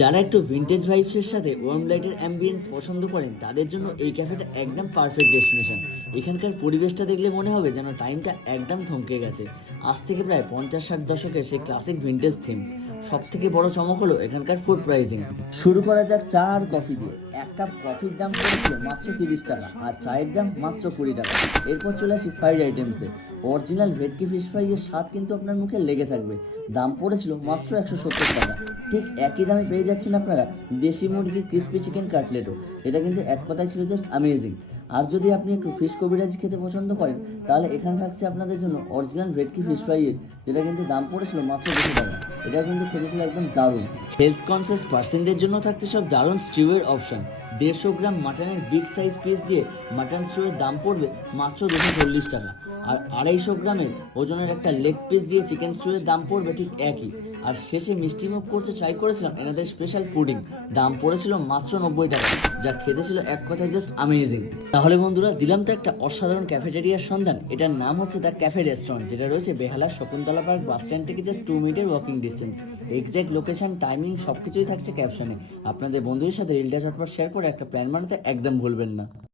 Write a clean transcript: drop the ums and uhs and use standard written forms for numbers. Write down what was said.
যারা একটু ভিন্টেজ ভাইবসের সাথে ওয়ার্ম লাইটের অ্যাম্বিয়েন্স পছন্দ করেন তাদের জন্য এই ক্যাফেটা একদম পারফেক্ট ডেস্টিনেশন। এখানকার পরিবেশটা দেখলে মনে হবে যেন টাইমটা একদম থমকে গেছে। আজ থেকে প্রায় 50-60 দশকের সেই ক্লাসিক ভিন্টেজ থিম। সব থেকে বড় চমক হলো এখানকার ফুড প্রাইসিং। শুরু করা যাক চা আর কফি দিয়ে। এক কাপ কফির দাম পড়েছিল মাত্র 30 টাকা আর চায়ের দাম মাত্র 20 টাকা। এরপর চলে আসি ফ্রাইড আইটেমসে। অরিজিনাল ভেটকি ফিশ ফ্রাইয়ের স্বাদ কিন্তু আপনার মুখে লেগে থাকবে। দাম পড়েছিল মাত্র 170 টাকা। ঠিক একই দামে পেয়ে যাচ্ছেন আপনারা দেশি মুরগির ক্রিস্পি চিকেন কাটলেটও। এটা কিন্তু এক কথায় ছিল জাস্ট অ্যামেজিং। আর যদি আপনি একটু ফিশ কবিরাজি খেতে পছন্দ করেন তাহলে এখানে থাকছে আপনাদের জন্য অরিজিনাল ভেটকি ফিশ ফ্রাইয়ের, যেটা কিন্তু দাম পড়েছিল মাত্র 200 টাকা। এটা কিন্তু খেতে ছিল একদম দারুণ। হেলথ কনসিয়াস পার্সনদের জন্য থাকছে সব দারুণ স্টিউয়ের অপশন। 150 গ্রাম মাটনের বিগ সাইজ পিস দিয়ে মাটন স্টিউয়ের দাম পড়বে মাত্র 240 টাকা। আর 250 গ্রামের ওজনের একটা লেগ পিস দিয়ে চিকেন স্টিউয়ের দাম পড়বে ঠিক একই। আর শেষে মিষ্টি মুখ করতে ট্রাই করেছিলাম এনাদের স্পেশাল পুডিং, দাম পড়েছিল মাত্র 90 টাকা, যা খেতে ছিল এক কথায় জাস্ট অ্যামেজিং। তাহলে বন্ধুরা দিলাম তো একটা অসাধারণ ক্যাফেটেরিয়ার সন্ধান। এটার নাম হচ্ছে দ্য ক্যাফে রেস্টুরেন্ট, যেটা রয়েছে বেহালার শকুন্তলা পার্ক বাস স্ট্যান্ড থেকে জাস্ট 2 মিনিটের walking distance. Exact location, timing সবকিছুই থাকছে ক্যাপশনে। আপনাদের বন্ধুদের সাথে রিলটা চটপট শেয়ার করে একটা প্ল্যান বানাতে একদম ভুলবেন না।